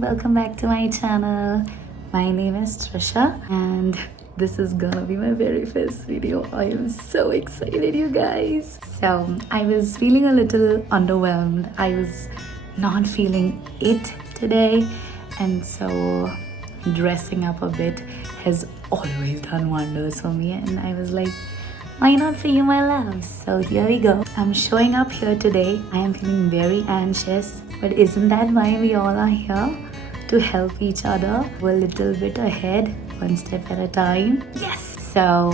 welcome back to my channel. My name is Trisha and this is gonna be my very first video. I am so excited, you guys. So I was feeling a little underwhelmed. I was not feeling it today, and so dressing up a bit has always done wonders for me, and I was like, why not for you, my love? So here we go. I'm showing up here today. I am feeling very anxious, but isn't that why we all are here? To help each other. We're a little bit ahead, one step at a time. Yes! So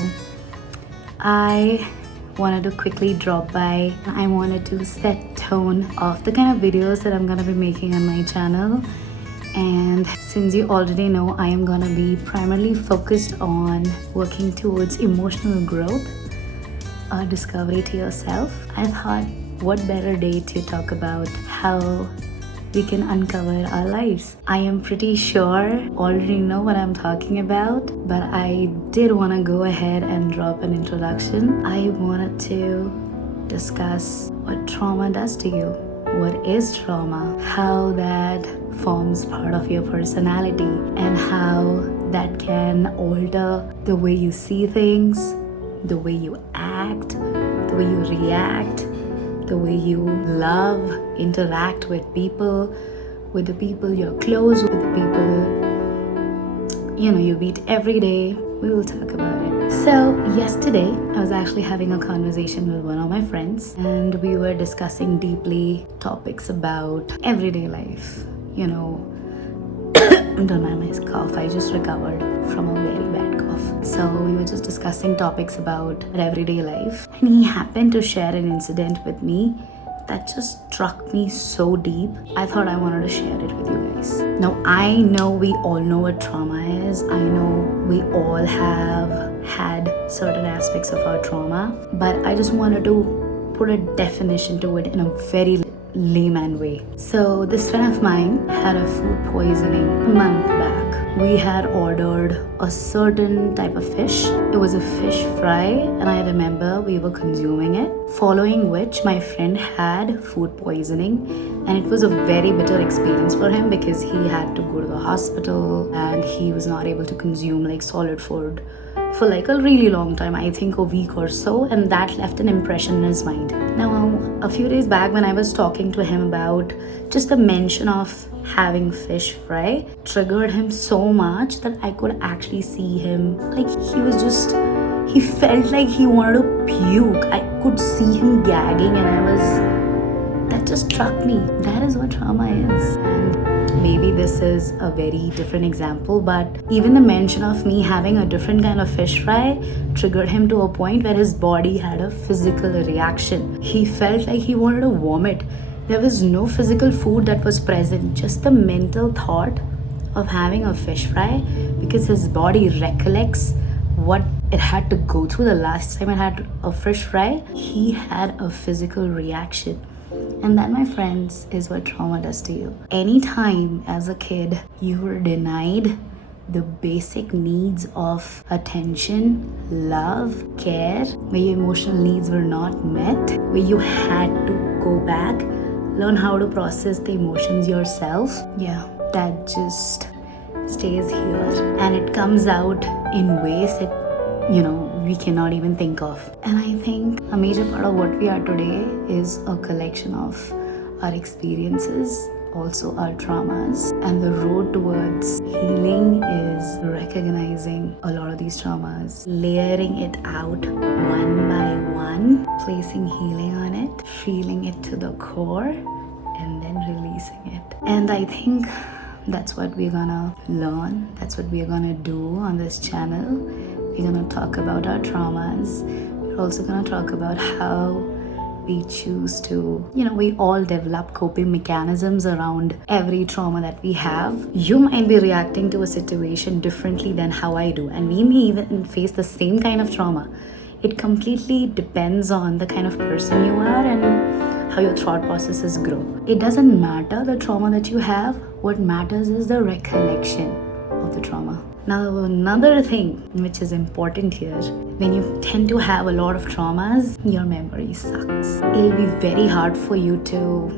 I wanted to quickly drop by. I wanted to set tone of the kind of videos that I'm gonna be making on my channel. And since you already know, I am gonna be primarily focused on working towards emotional growth, discovery to yourself. I thought, what better day to talk about how we can uncover our lives. I am pretty sure already know what I'm talking about, but I did want to go ahead and drop an introduction. I wanted to discuss what trauma does to you. What is trauma? How that forms part of your personality, and how that can alter the way you see things, the way you act, the way you react, the way you love, interact with people, with the people you're close with, the people you meet every day. We will talk about it. So yesterday I was actually having a conversation with one of my friends, and we were discussing deeply topics about everyday life. Don't mind my cough, I just recovered from a very bad cough. So we were just discussing topics about everyday life, and he happened to share an incident with me that just struck me so deep. I thought I wanted to share it with you guys. Now, I know we all know what trauma is. I know we all have had certain aspects of our trauma, but I just wanted to put a definition to it in a very layman way. So this friend of mine had a food poisoning a month back. We had ordered a certain type of fish. It was a fish fry, and I remember we were consuming it, following which my friend had food poisoning, and it was a very bitter experience for him because he had to go to the hospital and he was not able to consume like solid food for like a really long time, I think a week or so, and that left an impression in his mind. Now, a few days back when I was talking to him about just the mention of having fish fry triggered him so much that I could actually see him, like he felt like he wanted to puke. I could see him gagging, and that just struck me. That is what trauma is. And maybe this is a very different example, but even the mention of me having a different kind of fish fry triggered him to a point where his body had a physical reaction. He felt like he wanted to vomit. There was no physical food that was present, just the mental thought of having a fish fry, because his body recollects what it had to go through the last time it had a fish fry. He had a physical reaction. And that, my friends, is what trauma does to you. Anytime as a kid you were denied the basic needs of attention, love, care, where your emotional needs were not met, where you had to go back, learn how to process the emotions yourself, that just stays here, and it comes out in ways that we cannot even think of. And I think a major part of what we are today is a collection of our experiences, also our traumas, and the road towards healing is recognizing a lot of these traumas, layering it out one by one, placing healing on it, feeling it to the core, and then releasing it. And I think that's what we're gonna learn, that's what we're gonna do on this channel. We're gonna talk about our traumas. We're also gonna talk about how we choose to, we all develop coping mechanisms around every trauma that we have. You might be reacting to a situation differently than how I do, and we may even face the same kind of trauma. It completely depends on the kind of person you are and how your thought processes grow. It doesn't matter the trauma that you have. What matters is the recollection of the trauma. Now, another thing which is important here, when you tend to have a lot of traumas, your memory sucks. It'll be very hard for you to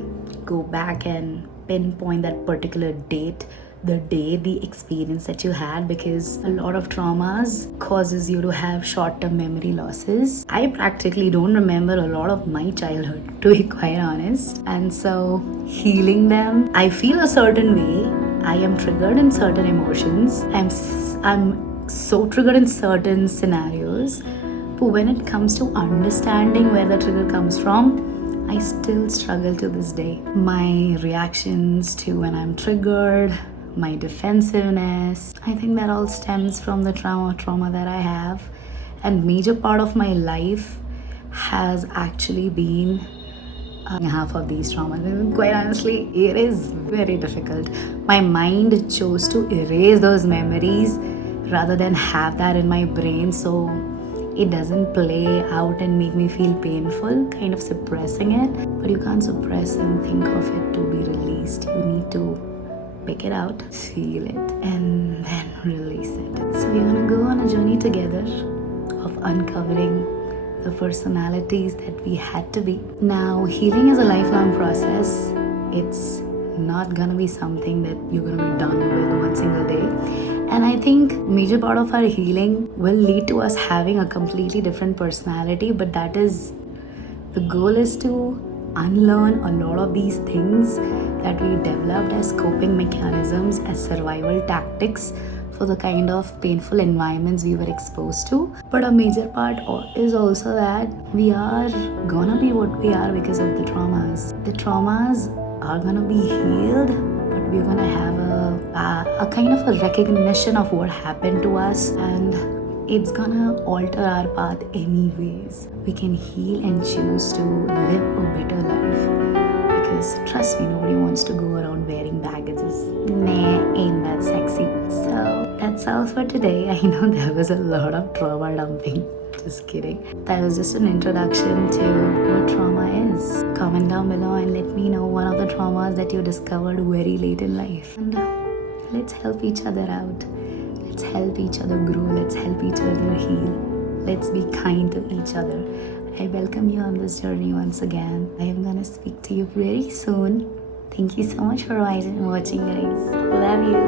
go back and pinpoint that particular date, the day, the experience that you had, because a lot of traumas causes you to have short-term memory losses. I practically don't remember a lot of my childhood, to be quite honest. And so healing them, I feel a certain way. I am triggered in certain emotions. I'm so triggered in certain scenarios. But when it comes to understanding where the trigger comes from, I still struggle to this day. My reactions to when I'm triggered, my defensiveness, I think that all stems from the trauma that I have. And major part of my life has actually been half of these traumas. And quite honestly, it is very difficult. My mind chose to erase those memories rather than have that in my brain, so it doesn't play out and make me feel painful, kind of suppressing it. But you can't suppress and think of it to be released. You need to pick it out, feel it, and then release it. So we're gonna go on a journey together of uncovering the personalities that we had to be. Now, healing is a lifelong process. It's not gonna be something that you're gonna be done with one single day. And I think major part of our healing will lead to us having a completely different personality, but that is, the goal is to unlearn a lot of these things that we developed as coping mechanisms, as survival tactics for the kind of painful environments we were exposed to. But a major part is also that we are gonna be what we are because of the traumas. The traumas are gonna be healed, but we're gonna have a kind of a recognition of what happened to us, and it's gonna alter our path anyways. We can heal and choose to live a better life, because trust me, nobody wants to go around wearing baggages. Nah, ain't that sexy. So that's all for today. I know there was a lot of trauma dumping. Just kidding. That was just an introduction to what trauma is. Comment down below and let me know one of the traumas that you discovered very late in life. And let's help each other out. Let's help each other grow. Let's help each other heal. Let's be kind to each other. I welcome you on this journey once again. I am gonna speak to you very soon. Thank you so much for watching, guys. Love you.